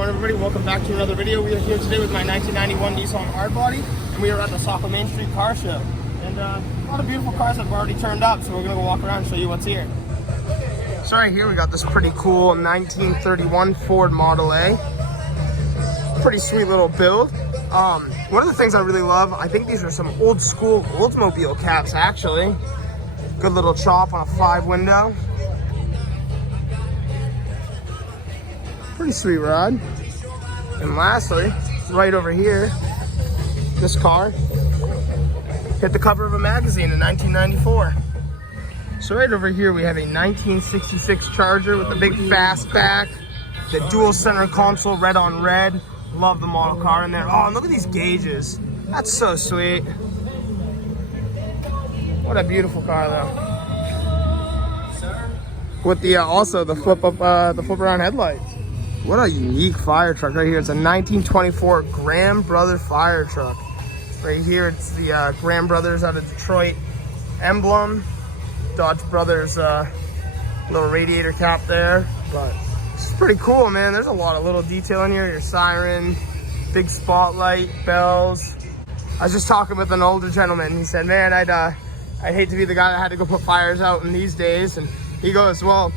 going, everybody? Welcome back to another video. We are here today with my 1991 Nissan Hardbody, and we are at the Saco Maine Street Car Show. And a lot of beautiful cars have already turned up, so we're going to go walk around and show you what's here. So right here we got this pretty cool 1931 Ford Model A. Pretty sweet little build. One of the things I really love, I think these are some old school Oldsmobile caps actually. Good little chop on a 5-window. Pretty sweet rod. And lastly, right over here, this car hit the cover of a magazine in 1994. So right over here we have a 1966 Charger with a big fastback, the dual center console, red on red. Love the model car in there. Oh, and look at these gauges. That's so sweet. What a beautiful car though. With the also the flip around headlights. What a unique fire truck right here. It's a 1924 Graham Brothers fire truck. Right here, it's the Graham Brothers out of Detroit emblem. Dodge Brothers little radiator cap there. But it's pretty cool, man. There's a lot of little detail in here. Your siren, big spotlight, bells. I was just talking with an older gentleman. He said, man, I'd hate to be the guy that had to go put fires out in these days. And he goes, well,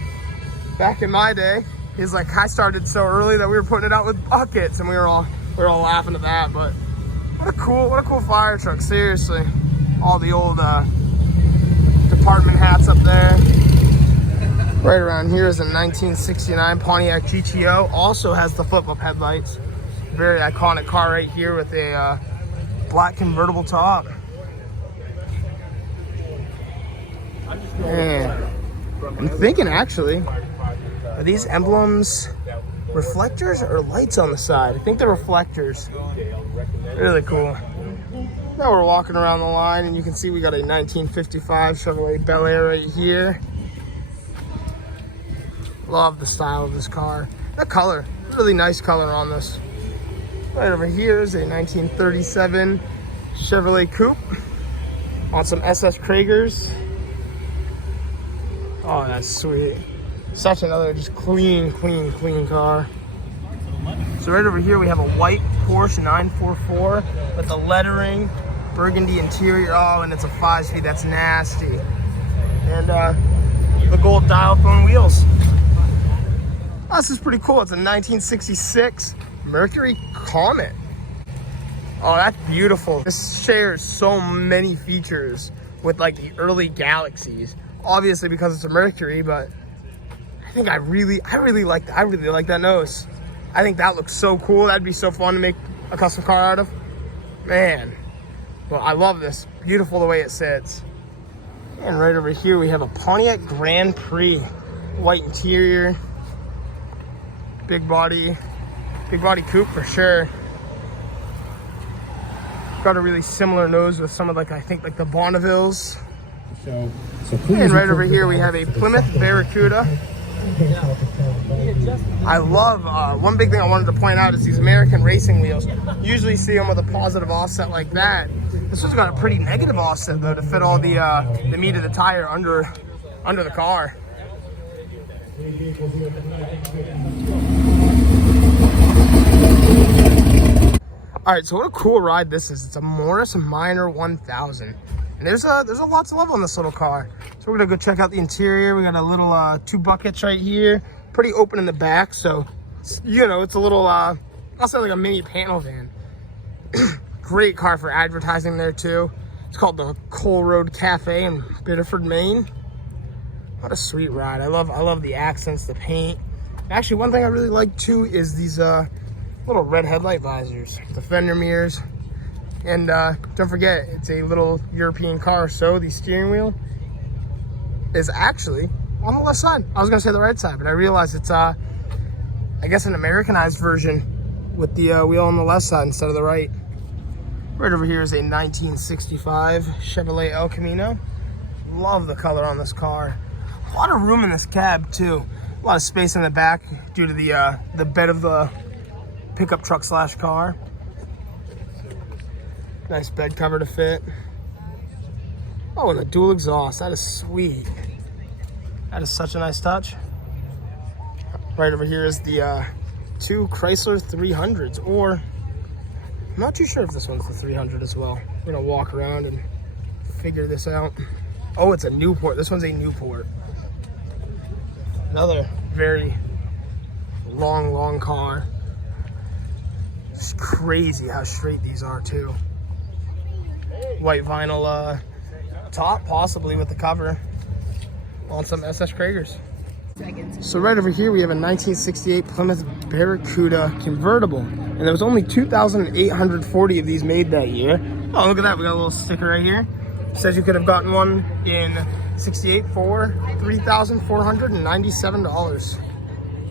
back in my day, he's like, I started so early that we were putting it out with buckets, and we were all laughing at that. But what a cool fire truck, seriously. All the old department hats up there. Right around here is a 1969 Pontiac GTO. Also has the flip-up headlights. Very iconic car right here with a black convertible top. Man, I'm thinking actually, are these emblems reflectors or lights on the side? I think they're reflectors. Really cool. Now we're walking around the line and you can see we got a 1955 Chevrolet Bel Air right here. Love the style of this car. The color, really nice color on this. Right over here is a 1937 Chevrolet Coupe on some SS Kragers. Oh, that's sweet. Such another just clean car. So right over here we have a white Porsche 944 with the lettering, burgundy interior. Oh, and it's a 5-speed. That's nasty. And the gold dial tone wheels. Oh, this is pretty cool. It's a 1966 Mercury Comet. Oh, that's beautiful. This shares so many features with like the early Galaxies. Obviously because it's a Mercury, but I think I really like that nose. I think that looks so cool. That'd be so fun to make a custom car out of. Man, well, I love this. Beautiful the way it sits. And right over here we have a Pontiac Grand Prix, white interior, big body coupe for sure. Got a really similar nose with some of like, I think like the Bonnevilles. And right over here we have a Plymouth Barracuda. I love, one big thing I wanted to point out is these American racing wheels. You usually see them with a positive offset like that. This one's got a pretty negative offset though to fit all the meat of the tire under the car. All right, so what a cool ride this is. It's a Morris Minor 1000. And there's a lots of love on this little car. So we're gonna go check out the interior. We got a little 2 buckets right here. Pretty open in the back, so you know it's a little I'll say like a mini panel van. Great car for advertising there too. It's called the Coal Road Cafe in Biddeford, Maine. What a sweet ride. I love the accents, the paint. Actually, one thing I really like too is these little red headlight visors, the fender mirrors. And don't forget, it's a little European car, so the steering wheel is actually on the left side. I was gonna say the right side, but I realized it's I guess an Americanized version with the wheel on the left side instead of the right. Right over here is a 1965 Chevrolet El Camino. Love the color on this car. A lot of room in this cab too. A lot of space in the back due to the bed of the pickup truck slash car. Nice bed cover to fit. Oh, and a dual exhaust. That is sweet. That is such a nice touch. Right over here is the two Chrysler 300s, or I'm not too sure if this one's the 300 as well. We're gonna walk around and figure this out. Oh, it's a Newport. This one's a Newport. Another very long car. It's crazy how straight these are too. White vinyl top, possibly with the cover on some SS Kragers. So right over here we have a 1968 Plymouth Barracuda convertible, and there was only 2,840 of these made that year. Oh, look at that, we got a little sticker right here. It says you could have gotten one in 68 for $3,497.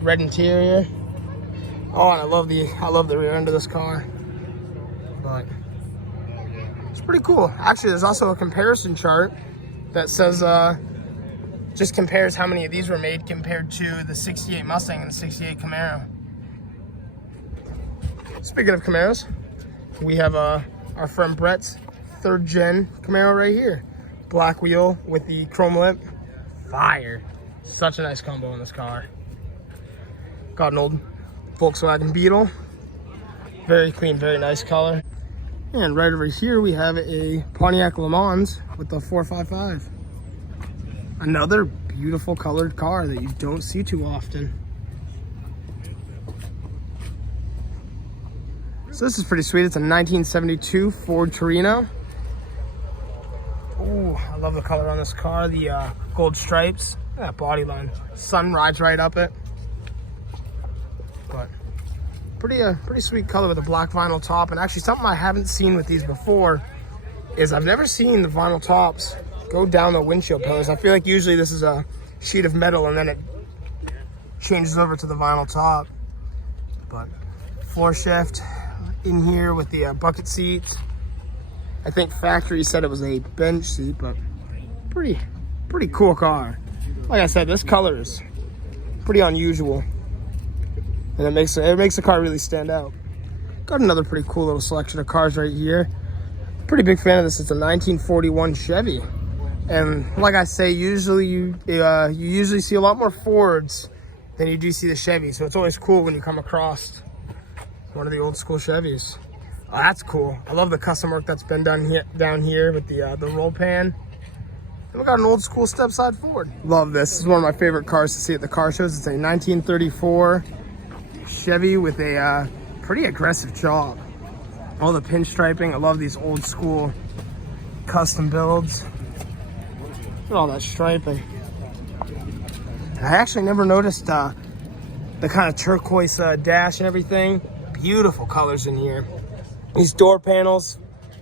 Red interior. Oh, and I love the rear end of this car. But it's pretty cool. Actually, there's also a comparison chart that says just compares how many of these were made compared to the 68 Mustang and the 68 Camaro. Speaking of Camaros, we have our friend Brett's 3rd gen Camaro right here. Black wheel with the chrome lip. Fire. Such a nice combo in this car. Got an old Volkswagen Beetle. Very clean, very nice color. And right over here we have a Pontiac Le Mans with the 455. Another beautiful colored car that you don't see too often. So this is pretty sweet. It's a 1972 Ford Torino. Oh, I love the color on this car. The gold stripes. That body line. Sun rides right up it. But pretty sweet color with a black vinyl top. And actually something I haven't seen with these before is I've never seen the vinyl tops go down the windshield pillars. I feel like usually this is a sheet of metal and then it changes over to the vinyl top. But floor shift in here with the bucket seats. I think factory said it was a bench seat, but pretty cool car. Like I said, this color is pretty unusual, and it makes the car really stand out. Got another pretty cool little selection of cars right here. Pretty big fan of this. It's a 1941 Chevy, and like I say, usually you usually see a lot more Fords than you do see the Chevy. So it's always cool when you come across one of the old school Chevys. Oh, that's cool. I love the custom work that's been done here, down here with the roll pan. And we got an old school step-side Ford. Love this. This is one of my favorite cars to see at the car shows. It's a 1934 Chevy with a pretty aggressive job. All the pinstriping. I love these old school custom builds. Look at all that striping. And I actually never noticed the kind of turquoise dash and everything. Beautiful colors in here. These door panels,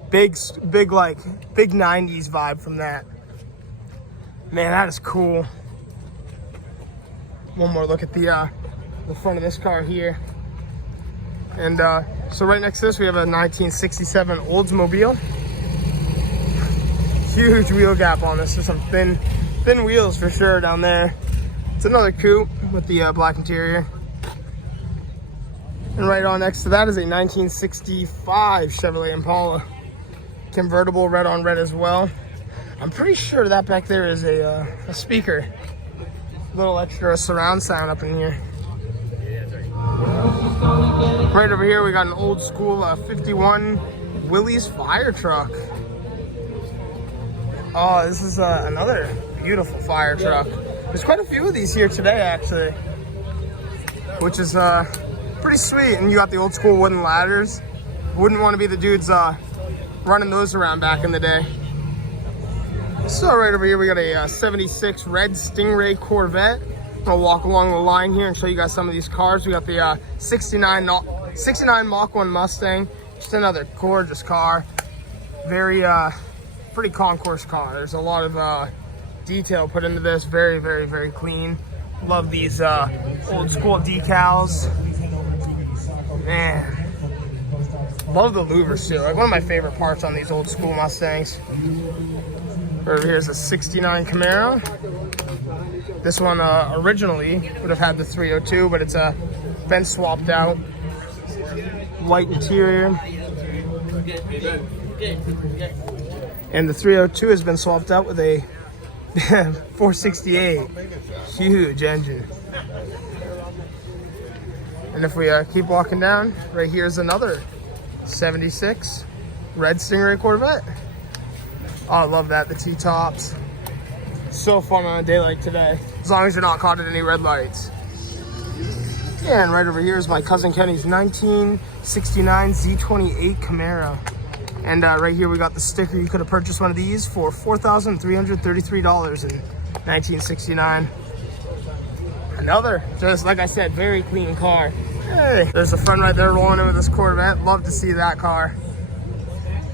big 90s vibe from that. Man, that is cool. One more look at the front of this car here. And so right next to this, we have a 1967 Oldsmobile. Huge wheel gap on this. There's some thin wheels for sure down there. It's another coupe with the black interior. And right on next to that is a 1965 Chevrolet Impala. Convertible, red on red as well. I'm pretty sure that back there is a speaker. A little extra surround sound up in here. Right over here we got an old school 51 Willys fire truck. Oh, this is another beautiful fire truck. There's quite a few of these here today actually, which is pretty sweet. And you got the old school wooden ladders. Wouldn't want to be the dudes running those around back in the day. So right over here we got a 76 Red Stingray Corvette. I'm gonna walk along the line here and show you guys some of these cars. We got the 69 Mach 1 Mustang. Just another gorgeous car. Very pretty concourse car. There's a lot of detail put into this. Very, very, very clean. Love these old school decals. Man, love the louvers too. Like one of my favorite parts on these old school Mustangs. Over here is a 69 Camaro. This one originally would have had the 302, but it's been swapped out. White interior. And the 302 has been swapped out with a 468. Huge engine. And And if we keep walking down, right here is another 76 Red Stingray Corvette. Oh, I love that, the T-tops. So fun on a day like today, as long as you're not caught at any red lights. Yeah, and right over here is my cousin Kenny's 1969 Z28 Camaro. And right here we got the sticker. You could have purchased one of these for $4,333 in 1969. Another, just like I said, very clean car. Hey, there's a friend right there rolling in with this Corvette. Love to see that car.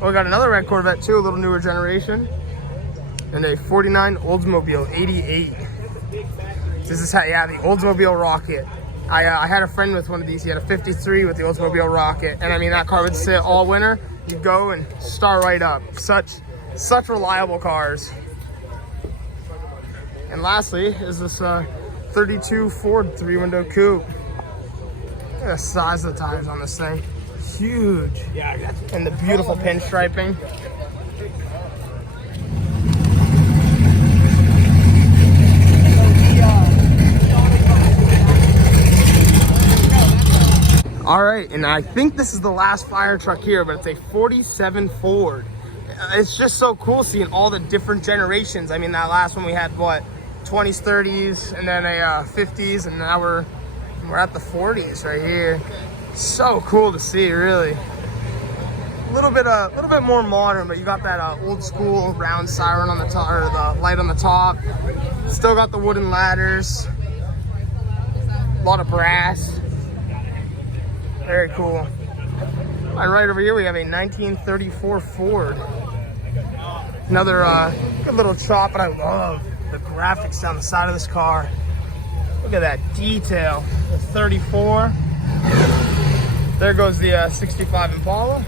Well, we got another red Corvette too, a little newer generation. And a 49 Oldsmobile 88. This is how, yeah, the Oldsmobile Rocket. I had a friend with one of these. He had a 53 with the Oldsmobile Rocket. And I mean, that car would sit all winter. You go and start right up. Such reliable cars. And lastly is this 32 Ford 3-window coupe. Look at the size of the tires on this thing. Huge. And the beautiful pinstriping. All right, and I think this is the last fire truck here, but it's a 47 Ford. It's just so cool seeing all the different generations. I mean, that last one we had, what, 20s, 30s, and then a 50s, and now we're at the 40s right here. So cool to see, really. A little bit more modern, but you got that old school round siren on the top, or the light on the top. Still got the wooden ladders. A lot of brass. Very cool. And right over here we have a 1934 Ford. Another good little chop, but I love the graphics down the side of this car. Look at that detail. The 34. There goes the 65 Impala.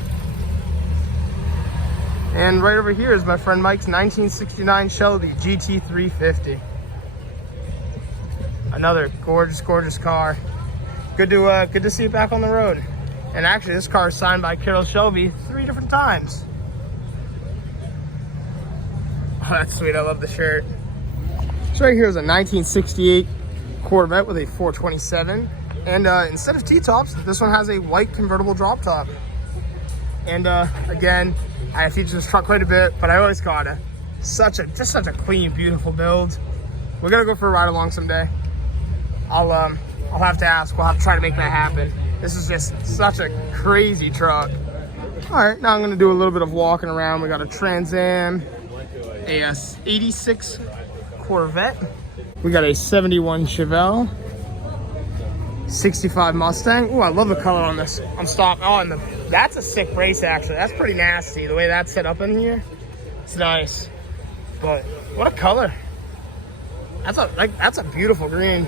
And right over here is my friend Mike's 1969 Shelby Gt350. Another gorgeous, gorgeous car. Good to see it back on the road. And actually, this car is signed by Carroll Shelby 3 different times. Oh, that's sweet. I love the shirt. So right here is a 1968 Corvette with a 427. And instead of T-tops, this one has a white convertible drop top. And again, I feature this truck quite a bit, but I always caught it. Just such a clean, beautiful build. We're gonna go for a ride along someday. I'll have to ask. We'll have to try to make that happen. This is just such a crazy truck. All right, now I'm gonna do a little bit of walking around. We got a Trans Am, a 86 Corvette. We got a 71 Chevrolet, 65 Mustang. Oh, I love the color on this. I'm stopping. Oh, and that's a sick brace, actually. That's pretty nasty, the way that's set up in here. It's nice. But what a color. That's a beautiful green.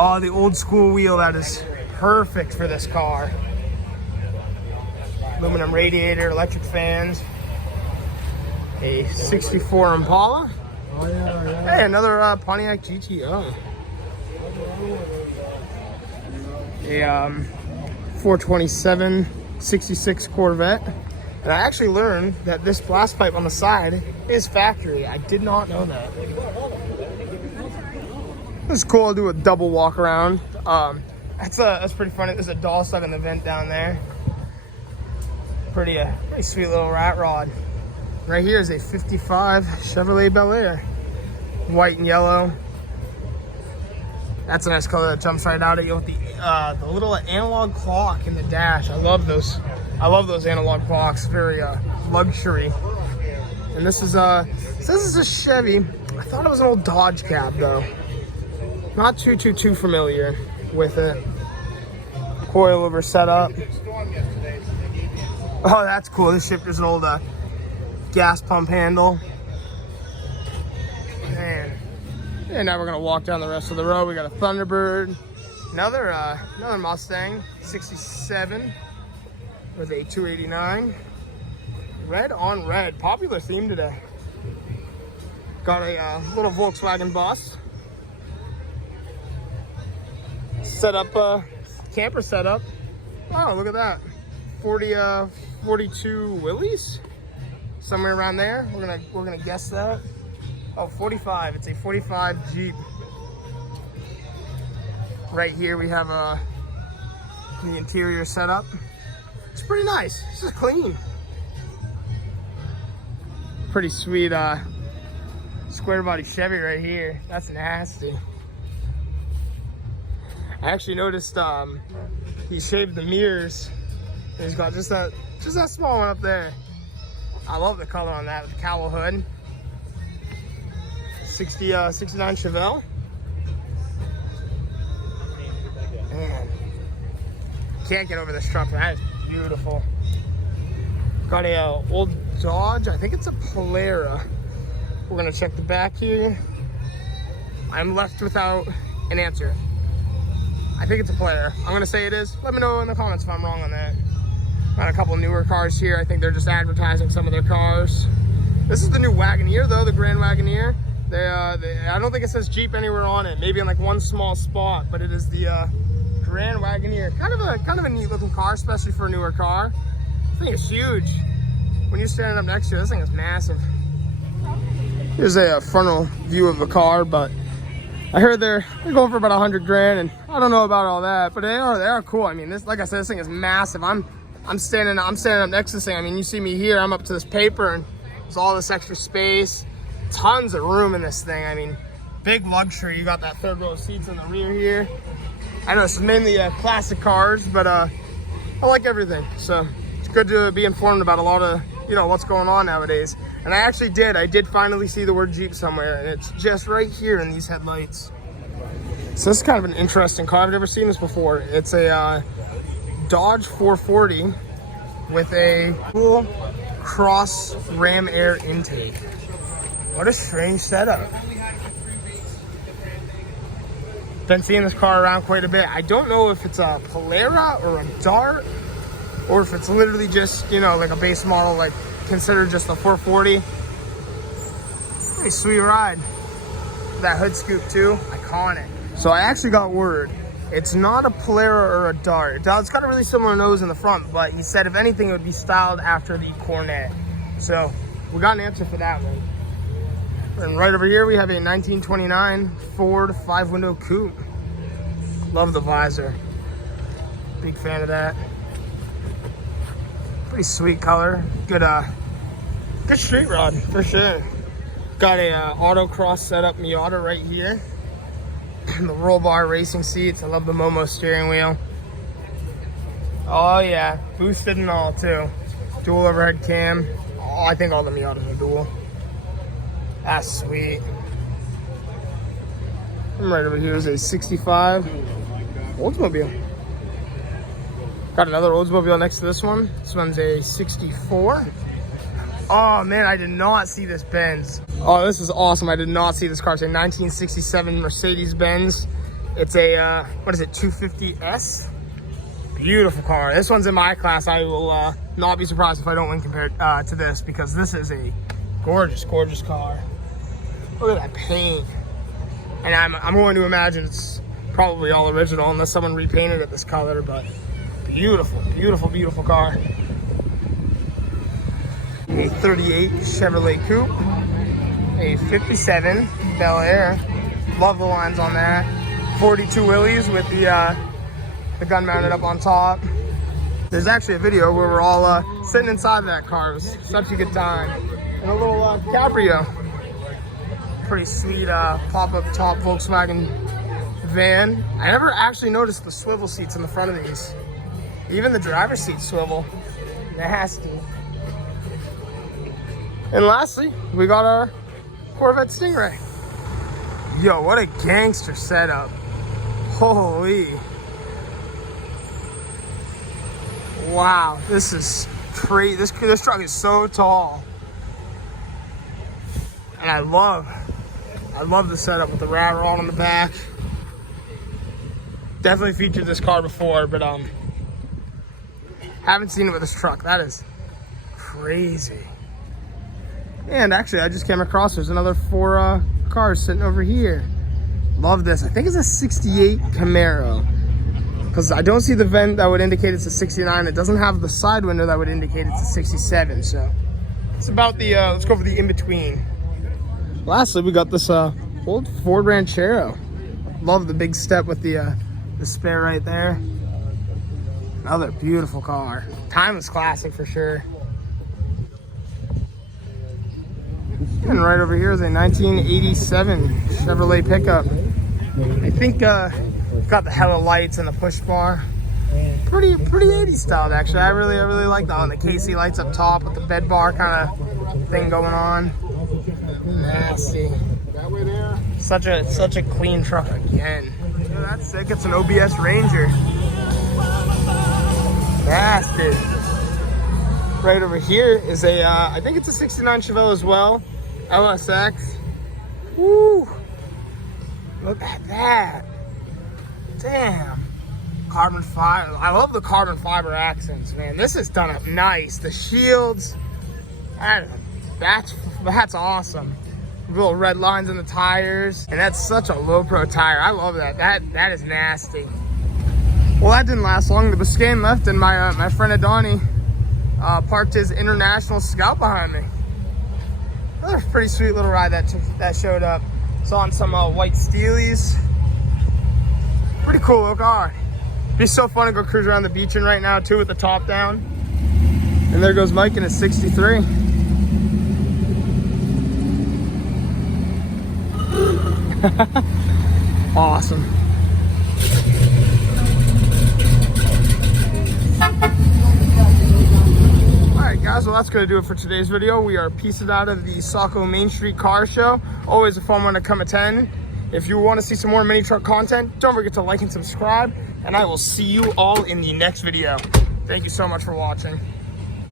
Oh, the old school wheel, that is perfect for this car. Aluminum radiator, electric fans. A 64 Impala. Oh, yeah. Hey, another Pontiac GTO. A 427 66 Corvette. And I actually learned that this blast pipe on the side is factory. I did not know that. It's cool. I'll do a double walk around. That's pretty funny. There's a doll stuck in the vent down there. Pretty sweet little rat rod. Right here is a 55 Chevrolet Bel Air, white and yellow. That's a nice color that jumps right out at you with the little analog clock in the dash. I love those. I love those analog clocks. Very luxury. And this is it says it's a Chevy. I thought it was an old Dodge cab though. Not too familiar with it. Coilover setup. Oh, that's cool. This shifter's an old gas pump handle. Man. And now we're gonna walk down the rest of the road. We got a Thunderbird, another Mustang, 67 with a 289. Red on red, popular theme today. Got a little Volkswagen bus. Set up, camper setup. Oh, look at that. 42 Willys, somewhere around there. We're gonna guess that. Oh, 45. It's a 45 Jeep. Right here we have the interior setup. It's pretty nice. It's just clean. Pretty sweet square body Chevy right here. That's nasty. I actually noticed he shaved the mirrors. He's got just that small one up there. I love the color on that with the cowl hood. 69 Chevelle. Man, can't get over this truck. That is beautiful. Got a old Dodge. I think it's a Polara. We're gonna check the back here. I'm left without an answer. I think it's a Polara. I'm gonna say it is. Let me know in the comments if I'm wrong on that. Got a couple newer cars here. I think they're just advertising some of their cars. This is the new Wagoneer though, the Grand Wagoneer. I don't think it says Jeep anywhere on it. Maybe in like one small spot, but it is the Grand Wagoneer. Kind of a neat looking car, especially for a newer car. This thing is huge. When you're standing up next to it, this thing is massive. Here's a frontal view of the car, but I heard they're going for about 100 grand, and I don't know about all that, but they are cool. I mean, this, like I said, this thing is massive. I'm standing up next to this thing. I mean, you see me here, I'm up to this paper, and there's all this extra space. Tons of room in this thing. I mean, big luxury. You got that third row of seats in the rear here. I know it's mainly classic cars, but I like everything. So it's good to be informed about a lot of, you know, what's going on nowadays. And I did finally see the word Jeep somewhere, and it's just right here in these headlights. So this is kind of an interesting car. I've never seen this before. It's a Dodge 440 with a full cross ram air intake. What a strange setup. Been seeing this car around quite a bit. I don't know if it's a Polara or a Dart, or if it's literally just, you know, like a base model, like considered just a 440. Pretty sweet ride. That hood scoop too, iconic. So I actually got word. It's not a Polara or a Dart. It's got a really similar nose in the front, but he said if anything it would be styled after the Corvette. So we got an answer for that one. And right over here we have a 1929 Ford 5-window coupe. Love the visor. Big fan of that. Pretty sweet color. Good street rod for sure. Got a autocross setup Miata right here. The roll bar racing seats. I love the Momo steering wheel. Oh yeah, boosted and all too. Dual overhead cam. Oh, I think all the Miatas are dual. That's sweet. And right over here is a 65 Oldsmobile. Got another Oldsmobile next to this one. This one's a 64. Oh man, I did not see this Benz. Oh, this is awesome. I did not see this car. It's a 1967 Mercedes-Benz. It's a, what is it, 250S? Beautiful car. This one's in my class. I will not be surprised if I don't win compared to this, because this is a gorgeous, gorgeous car. Look at that paint. And I'm going to imagine it's probably all original unless someone repainted it this color, but beautiful, beautiful, beautiful car. A 38 Chevrolet Coupe, a 57 Bel Air. Love the lines on that. 42 Willys with the gun mounted up on top. There's actually a video where we're all sitting inside of that car. It was such a good time. And a little Cabrio. Pretty sweet pop-up top Volkswagen van. I never actually noticed the swivel seats in the front of these. Even the driver's seat swivel. Nasty. And lastly, we got our Corvette Stingray. Yo, what a gangster setup. Holy. Wow, this is crazy. This truck is so tall. And I love the setup with the rat rod on the back. Definitely featured this car before, but haven't seen it with this truck. That is crazy. And actually, I just came across, there's another 4 cars sitting over here. Love this. I think it's a 68 Camaro, because I don't see the vent that would indicate it's a 69. It doesn't have the side window that would indicate it's a 67. So it's about the, let's go for the in-between. Lastly, we got this old Ford Ranchero. Love the big step with the The spare right there. Another beautiful car. Timeless classic for sure. And right over here is a 1987 Chevrolet pickup. I think got the hella lights and the push bar. Pretty 80s styled actually. I really like that one. The KC lights up top with the bed bar kind of thing going on. Nasty. Such a clean truck again. Yeah, that's sick. It's an OBS Ranger. Nasty. Right over here is a I think it's a 69 Chevelle as well. LSX. Woo! Look at that. Damn. Carbon fiber. I love the carbon fiber accents, man. This is done up nice. The shields. That's awesome. Little red lines in the tires. And that's such a low pro tire. I love that. That is nasty. Well, that didn't last long. The Biscayne left and my friend Adani parked his International Scout behind me. Another pretty sweet little ride that showed up. It's on some white Steelies. Pretty cool little car. Be so fun to go cruise around the beach in right now too with the top down. And there goes Mike in his 63. Awesome. Alright guys, well that's going to do it for today's video. We are pieces out of the Saco Main Street car show. Always a fun one to come attend. If you want to see some more mini truck content, don't forget to like and subscribe. And I will see you all in the next video. Thank you so much for watching.